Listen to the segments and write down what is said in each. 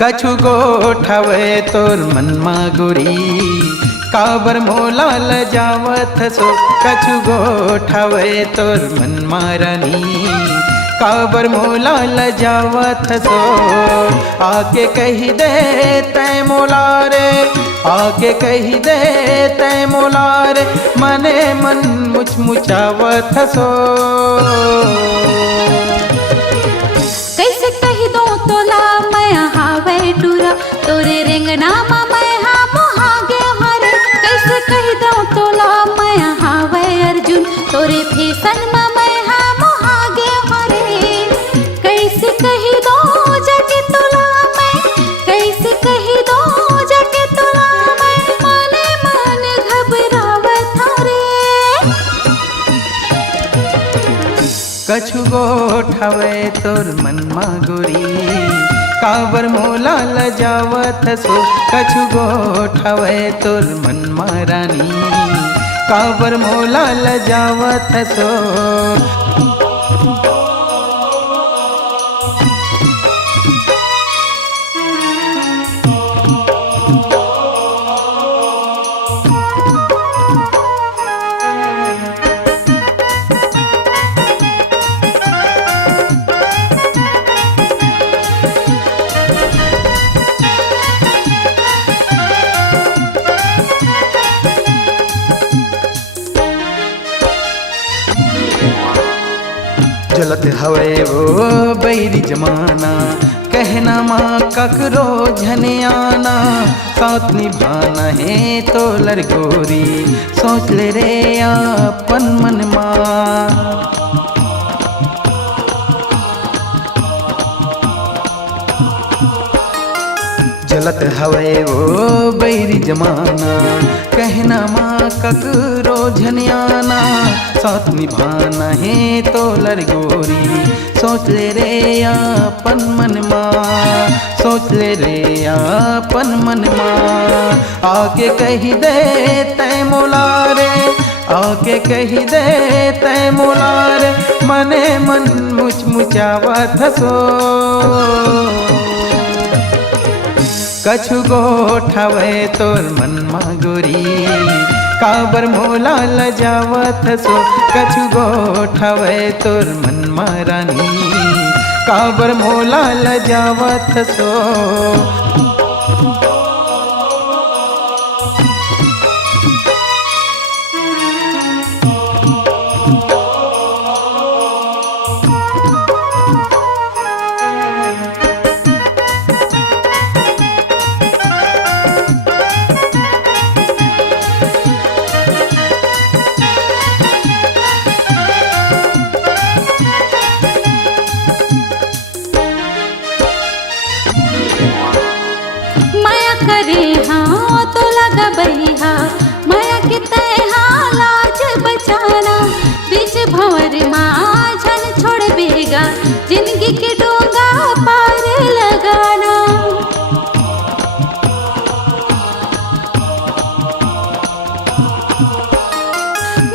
कछु गोठवे तोर मनमा गोरी काबर मोला लजावत सो। कछु गोठवे तोर मनमा रानी काबर मोला लजावत सो। आके कही दे तै मोला रे, आके कही दे तै मोला रे, मने मन मुचमुचावत सो। कैसे कही दो तोला मैं हावे टूरा, तोरे रेंगना मा मैं हाँ मोहागे हरे। कैसे कही दो तोला मैं हावे अर्जुन, तोरे फैशन मा मैं हाँ मोहागे हरे। कैसे कही दो जाके तोला मैं, कैसे कही दो जाके तोला मैं, मने मन घबरावत हरे। कछु गोठवे तोर मनमा गोरी काबर मोला लजावत सो। कछु गोठवे तोर मनमा रानी काबर मोला लजावत सो। जलत हवे वो बैरी जमाना, कहना माँ ककरो झने आना। साथ निभाना है तो लर गोरी, सोच ले रे अपन मन माँ। जलत हवे वो बैरी जमाना, कहना माँ ककरो झनियाना। साथ निभाना है तो लर गोरी, सोच ले रे अपन मन माँ, सोच ले रे अपन मन माँ। आके कही दे तै मोला रे, आके कही दे तै मोला रे, मने मन मुचमुचावत सो। कछु गोठवे तोर मनमा गोरी काबर मोला लजावत सो। कछु गोठवे तोर मनमा रानी काबर मोला लजावत सो। माया करे हाँ तो लगा बहिहा, माया के तैहा लाज बचाना। बीच भंवर माँ झन छोड़ बेगा, जिंदगी के डोंगा पार लगाना।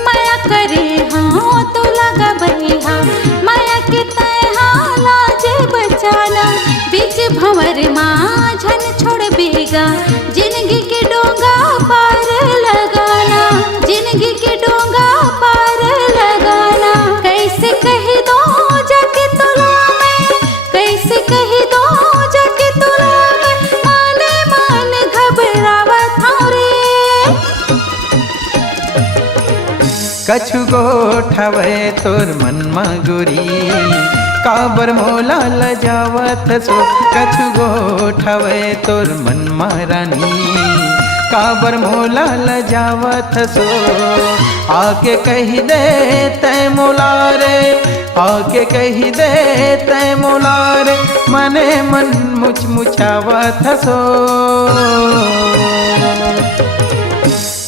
माया करे हाँ तो लगा बहिहा, माया के तैहा लाज बचाना। बीच भंवर माँ झन छोड़ बेगा, जिंदगी के डोंगा पार लगाना, जिंदगी के डोंगा पार लगाना। कैसे कही दो जाके तोला मैं, कैसे कही दो जाके तोला मैं, माने मन घबरावत रे। कछु गोठवे तोर मनमा गोरी काबर मोला लजावत सो। कछु गोठवे तोर मनमा रानी काबर मोला लजावत सो। आके कही दे तै मोला रे, आके कही दे तै मोला रे, मने मन मुचमुचावत सो।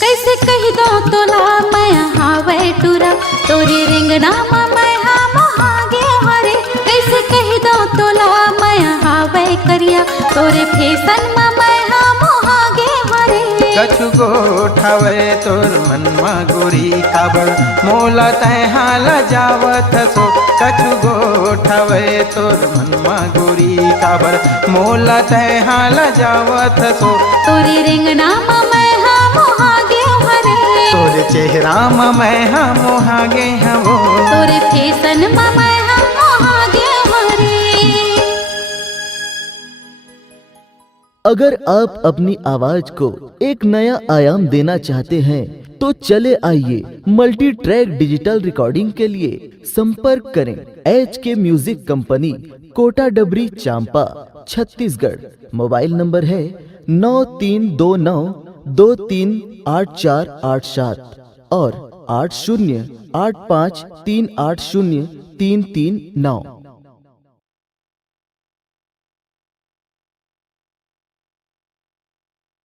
कैसे कही दो तोला मैं हावे टूरा, तोरे रेंगना मा मैं हाँ मोहागे हरे। कैसे कही दो तोला मैं हावे करिया, तोरे फैशन मा मैं हाँ मोहागे हरे। कछु गोठावे तोर मनमा गोरी काबर मोला तय हाल जावत सो कछु गोठावे तोर मनमा गोरी काबर मोला तय हाल जावत सो तोरे रेंगना मैं हाँ मोहागे हरे तोरे चेहरा मैं हाँ मोहागे हवो तोरे फैशन मैं हाँ मोहागे हरे। अगर आप अपनी आवाज को एक नया आयाम देना चाहते हैं तो चले आइए मल्टी ट्रैक डिजिटल रिकॉर्डिंग के लिए संपर्क करें HK म्यूजिक कंपनी, कोटा डबरी, चांपा, छत्तीसगढ़। मोबाइल नंबर है 9329238487 और 8085380339।